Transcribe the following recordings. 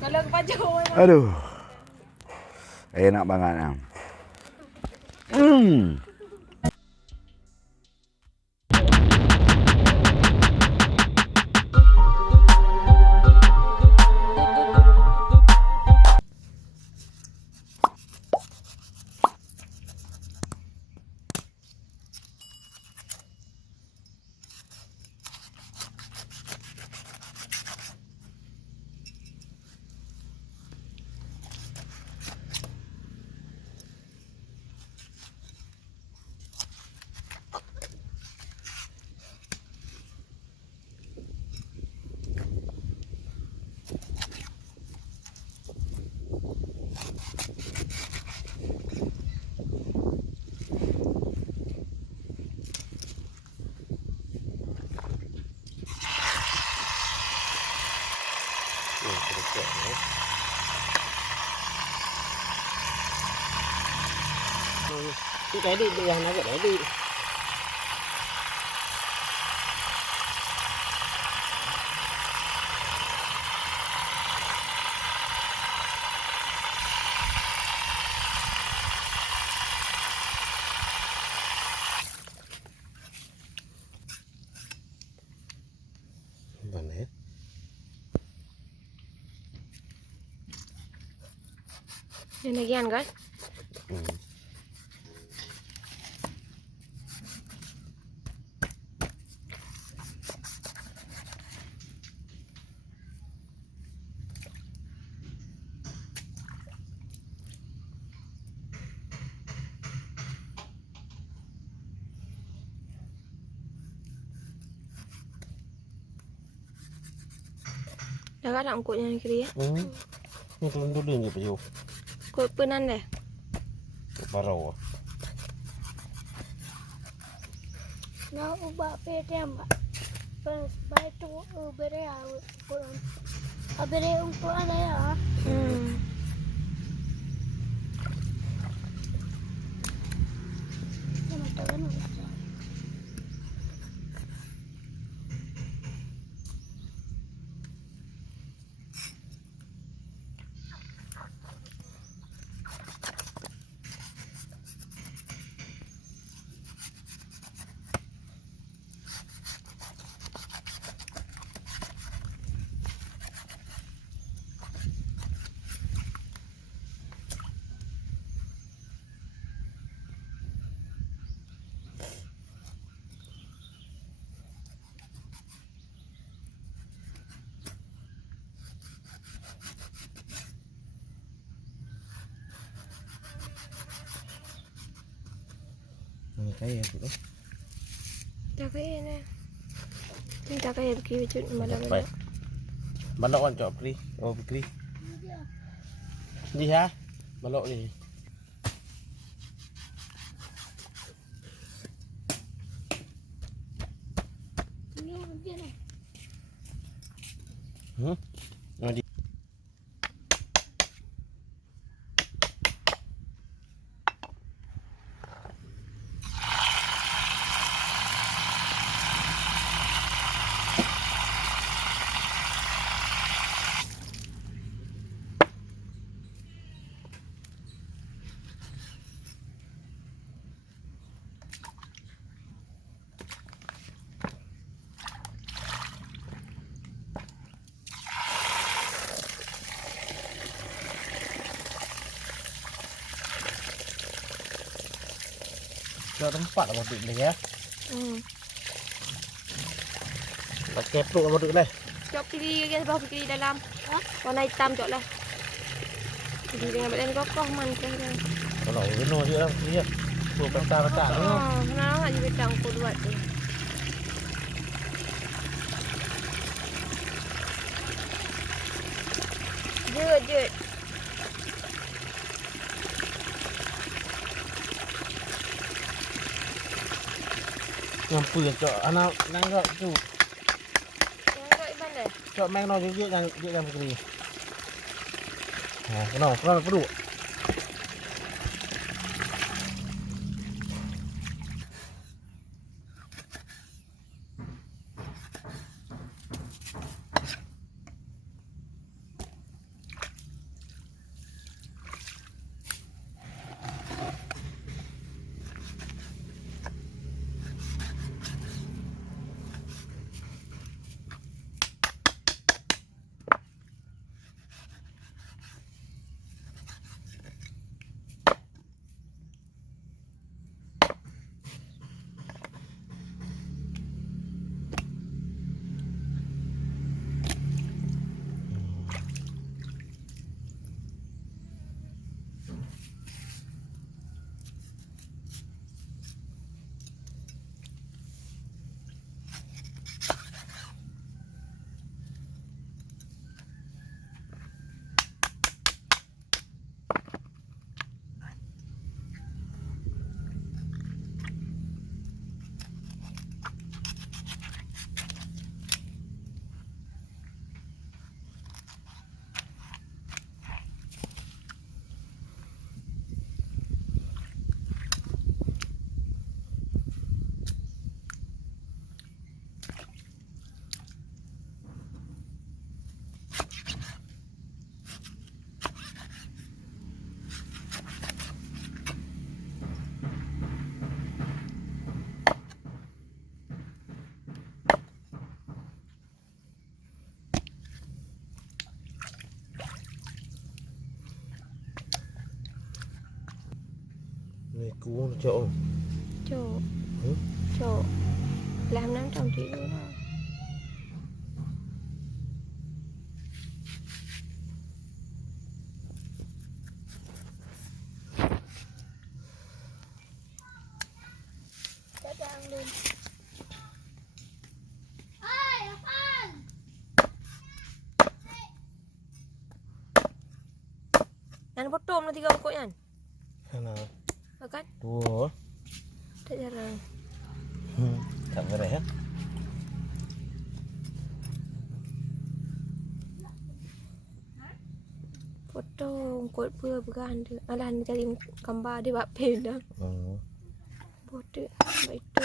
Kalau ke Paju. Aduh. Enak banget. Cái đi bây giờ nó cái đi. Vâng hết. Yan lagi kan? Dah ada angkutnya ni kiri ya? Ini belum dulu ni Pak Jo. Kut penan deh. Barau. Nah, ubah pede mbak. Pas baik tu beri aku. Beri untuk ada ya. Nama tahu nama. Ini kayak tu. Dah kaya ni. Ni dah kaya pergi wujud malam Baik. Balok kan cok pri. Oh pri. Ni ha. Balok ni. Ini dia ni. Di. Cok tempat apa tu ni ya? Pakai peluk apa tu lah? Cok kiri lagi sebab kiri dalam. Warna hitam cok lah. Kiri dengan badan kokoh man kan. Kalau kena je lah dia. Tu kata-kata ni. Kenapa nak juga campur buat tu? Jut. Ngampu ya cok anak nanggak tu. Nanggak iban deh. Cok main no juga yang begini. Nah, kena perlu. Này cú nó chỗ. Chỗ. Ừ. Chỗ. Làm nắng trong chị luôn đó. Đã đang lên. Ơi, Phan. Nan potong na 3 ukot yan. Ano? Agad. Dua. Tak jarang. Tak beres ya. Potong kot pura beranda. Alah ni cari gambar dia buat pen dah. Oh. Bodoh. Baik tu.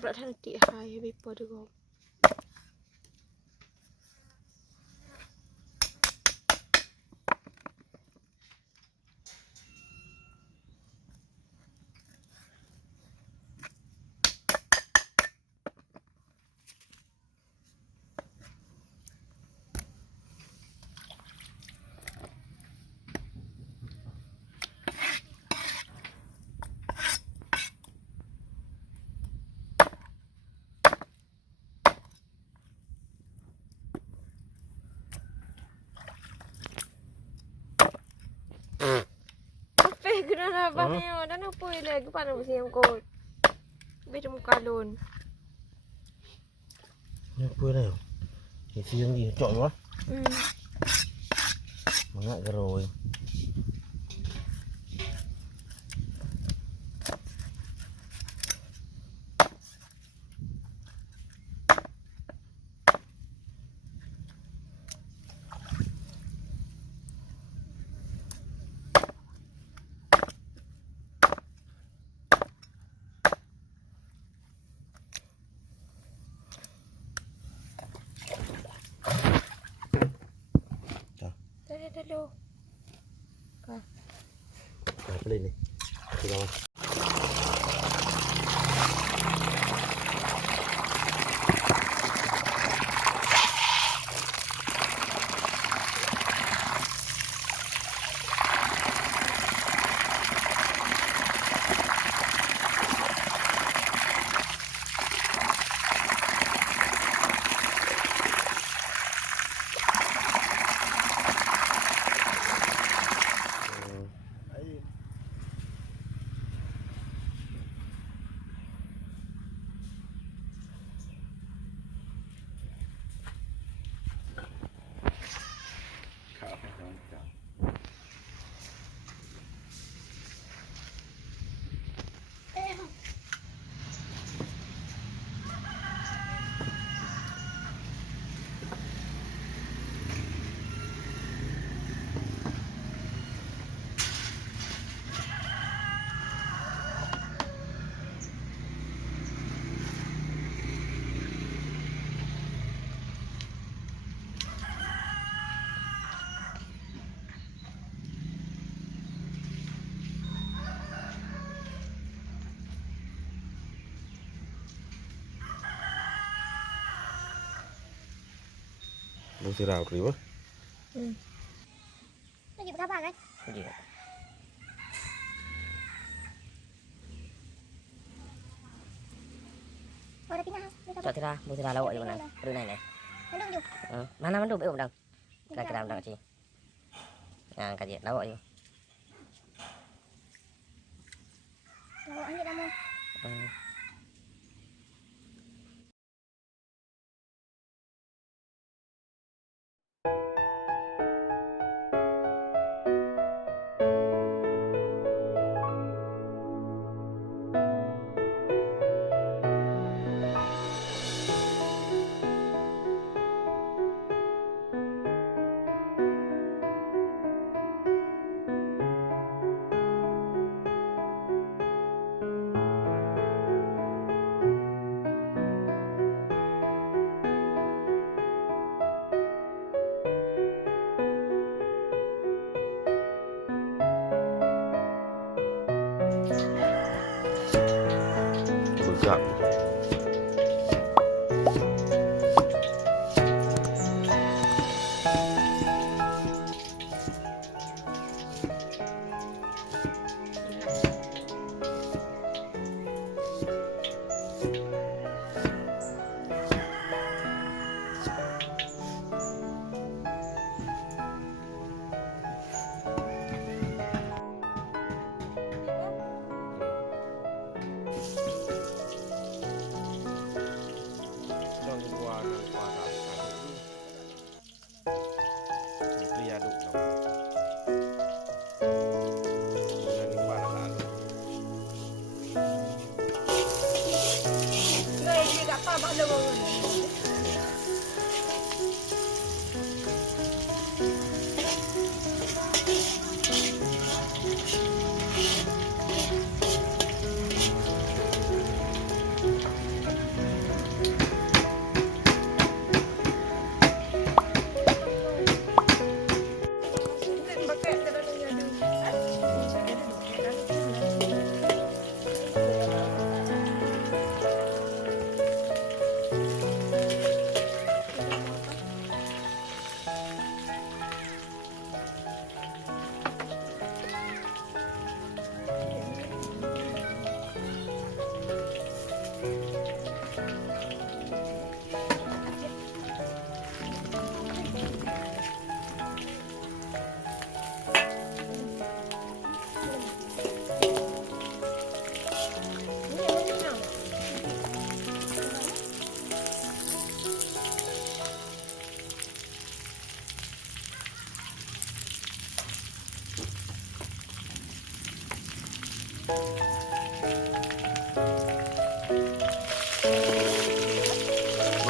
Pula cantik hai paper tu kau. Apa kena nak ni? Dan apa lagi pada mesti yang kau. Beda muka lon. Ni apa dah? Cái xiên gì trội quá. Mà ngại cái rồi. Dah dulu. Kau. Apa ni? Kita Mau tirau riba? Lagi berapa kan? Iya. Oh, ada pindah. Cok tira, bu tira lawak je mana? Perlu naik ni. Mendung je. Mana mandu belum dah. Kira dah kecil. Yang kaji lawak je. Lawak ni dah mau. Sekejap.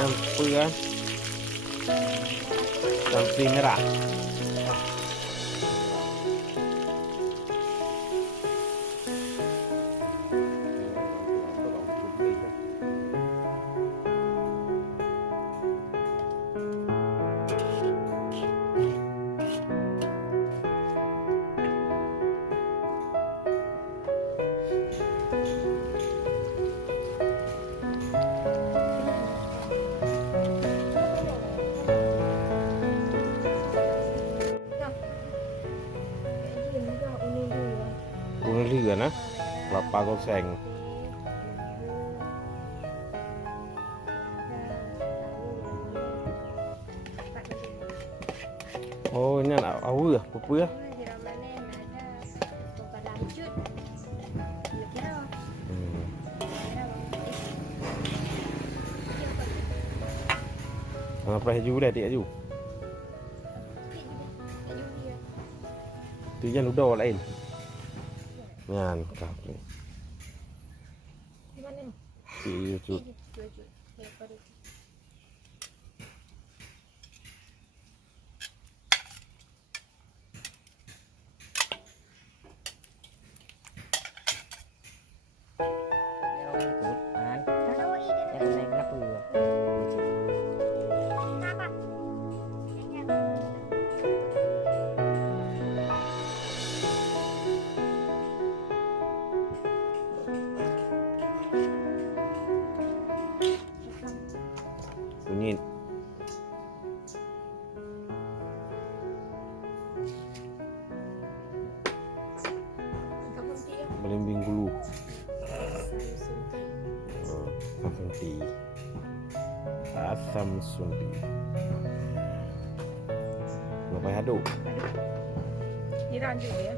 Yang pura sampai merah. Lừa nè, kelapa goseng. Oh, ini anak awu ya, pupu ya. Apa haju dah dia haju. Tu yang ludah lain. Yan, kafe. Di mana ni? Di YouTube. Kunyit. Belimbing gulu. Asam sunti. Lepas aduk. Ni ranjut dia.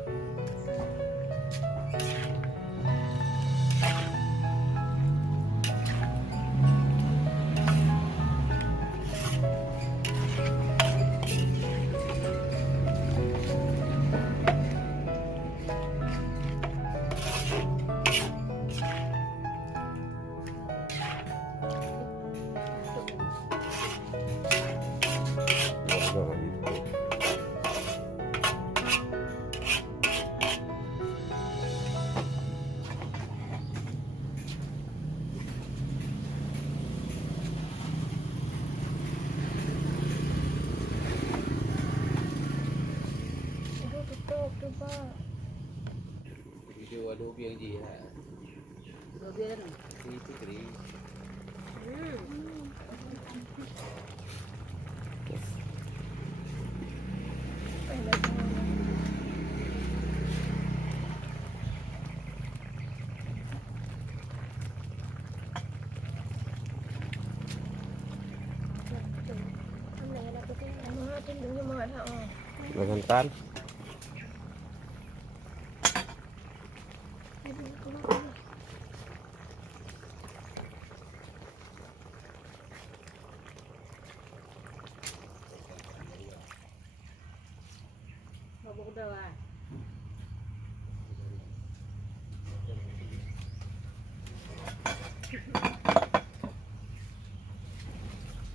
Video adobe yang gì hả? Dengan tan.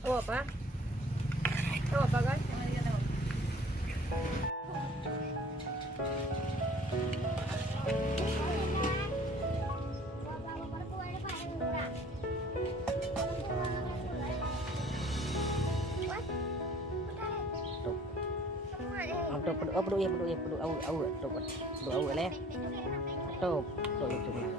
Tahu apa? Tahu apa guys? Peduk au leh. Top, top itu lah.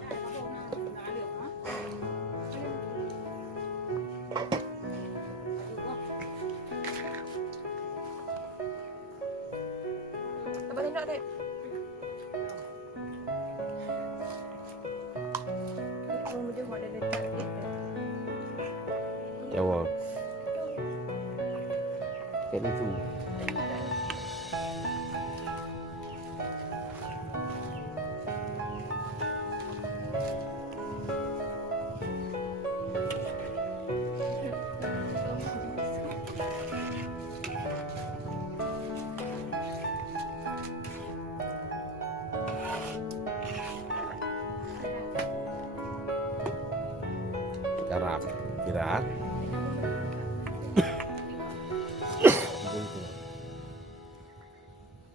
Abang tengok tak? Kamu dia buat ada target. Jawab. Kayak itu. Garap, kira.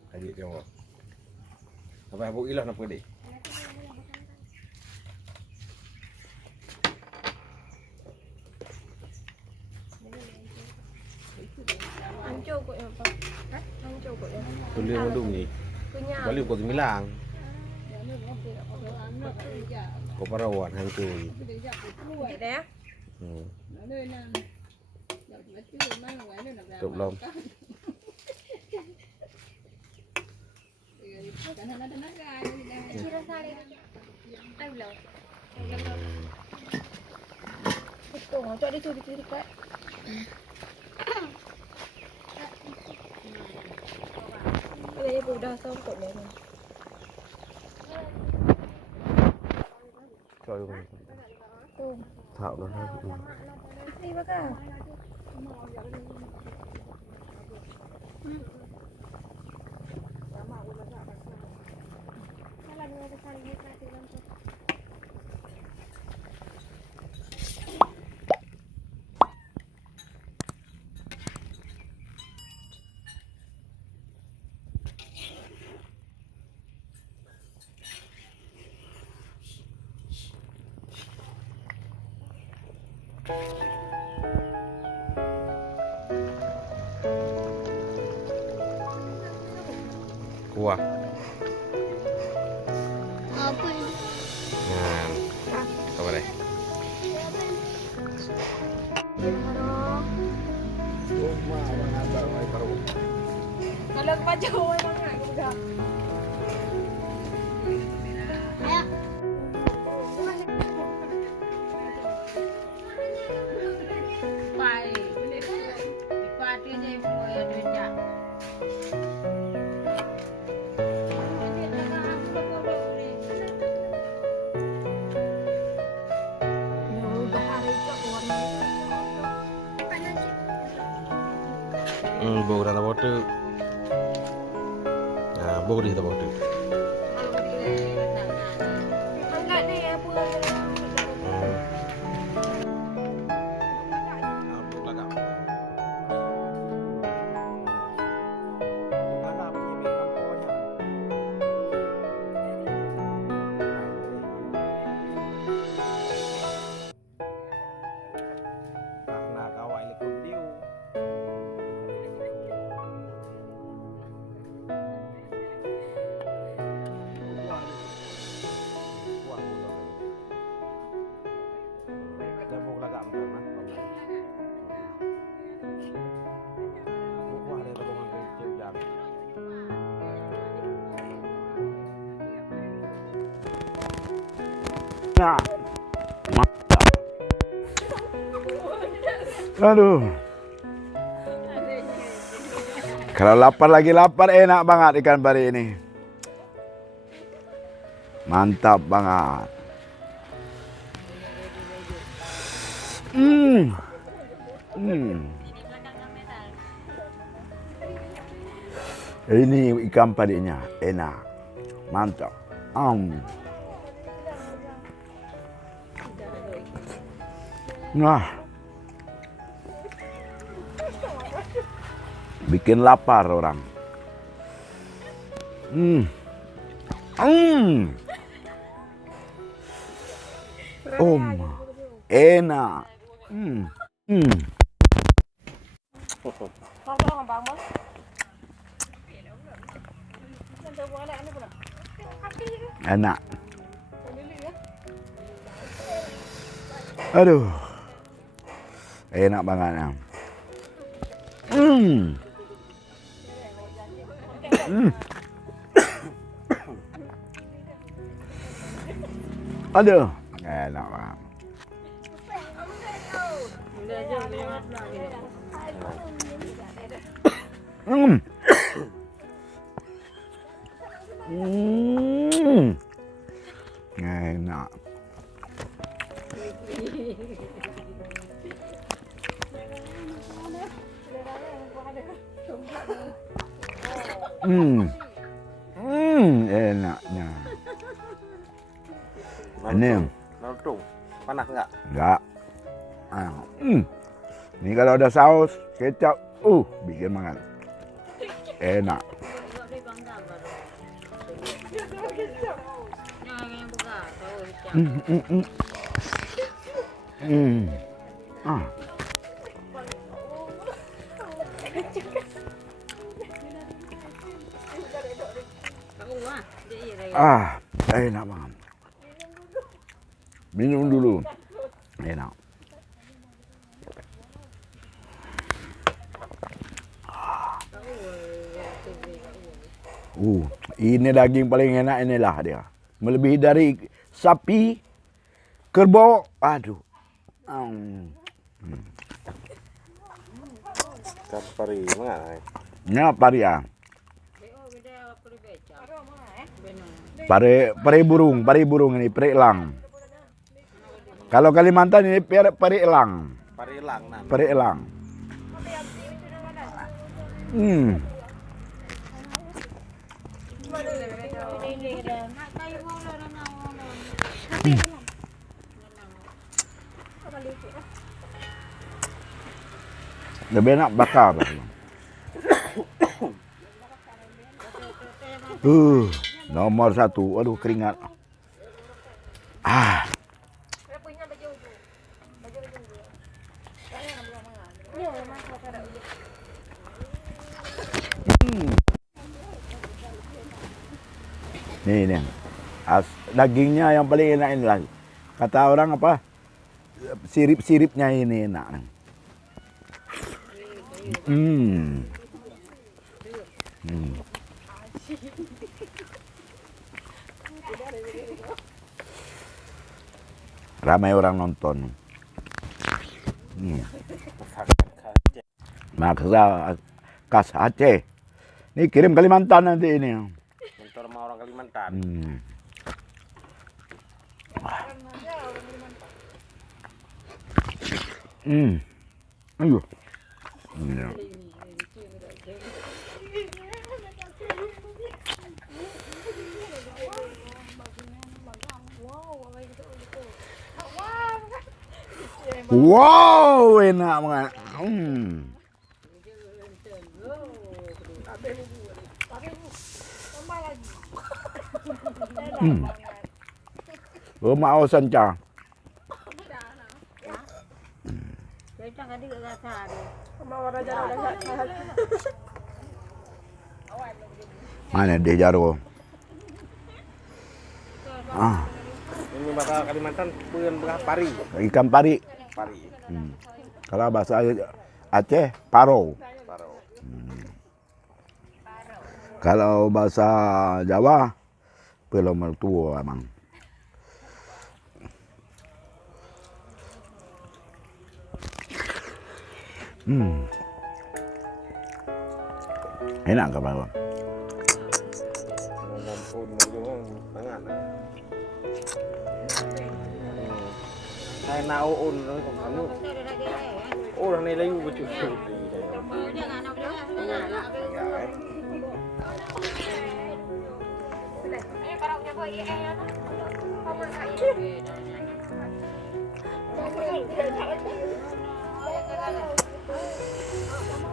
Adik dia awak. Apa abu ilah nak pergi? Hancur kot yang apa? Hancur kot yang. Tulis modum ni. Punya. Balik kau gemilang. Kau parawan hancur. Sekejap dah ya. Tutup belum? Kira sari. Ai belum. Itu, cak dia tu dekat. Đây bù đào xong cột này này. Cho luôn. Thảo nó ha. Đi bác à. Kuah. Apa ini? Nah. Apa deh? Kalau baca orang sangat aku dah. Ayo. Bau dalam botol. Nah, bau di dalam botol. Angkat ni apa? Karena kawai lekuk video. Nah. Mantap. Aduh. Kalau lapar lagi lapar, enak banget ikan pari ini. Mantap banget. Ini ikan parinya enak. Mantap. Nah. Bikin lapar orang. Enak. Enak. Aduh. Enak banget. Aduh, enak banget. Enak. Enaknya. Ini Naltung. Panas enggak? enggak. Ini kalau ada saus, kecap, bikin banget. Enak. Enak banget. Minum dulu. Enak. Ini daging paling enak inilah dia. Melebihi dari sapi, kerbau. Aduh. Ikan pari mana? Nya pari ah. Pari burung ini, pari elang. Kalau Kalimantan ini pari elang. Pari elang nah. Pari elang. Lebih enak bakar. Nomor 1. Aduh, keringat. Nih. Dagingnya yang paling enak ini lagi. Kata orang apa? Sirip-siripnya ini enak. Ramai orang nonton. Maksa khas Aceh. Ini kirim Kalimantan nanti ini. Motor sama orang Kalimantan. Aduh. Wow, enak banget. Mau sanca. Mana dia jaro? Ini bahasa Kalimantan pun pari. Ikan pari. Pari. Kalau bahasa Aceh, paro. Paro. Kalau bahasa Jawa, pelom mertua emang. Enak ke bang? Hai nao ôn nó còn bắn luôn. Ô thằng này lấy một chút gì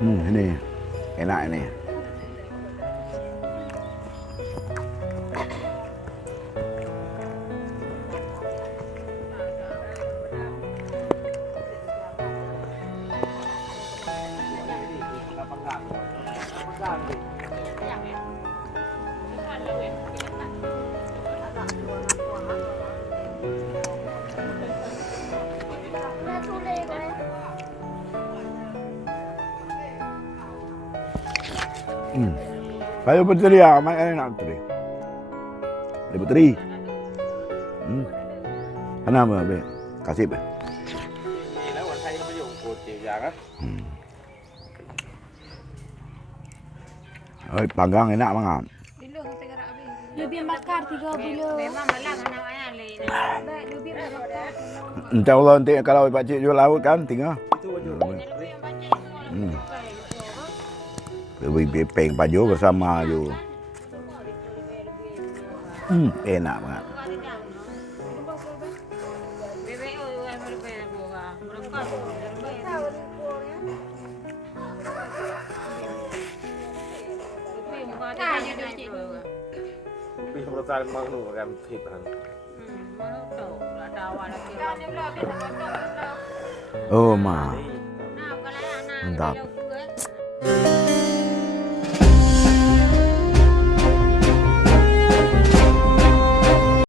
Ini enak ini. Kayu putri ya, main enak putri. Ada putri. Kenapa be? Kasih be. Thì nó còn thay nó dùng cột chiều vàng á. Panggang enak banget. Lebih bakar 3 bulan. Memang malang anak-anak lain. Lebih bakar. Insya Allah nanti kalau Pak Cik jual laut kan tinggal. Itu aja. Lebih peng Pajo bersama ju. Enak banget. Vì không ra mang nụ và làm thịt hẳn. Oh ma. Mantap.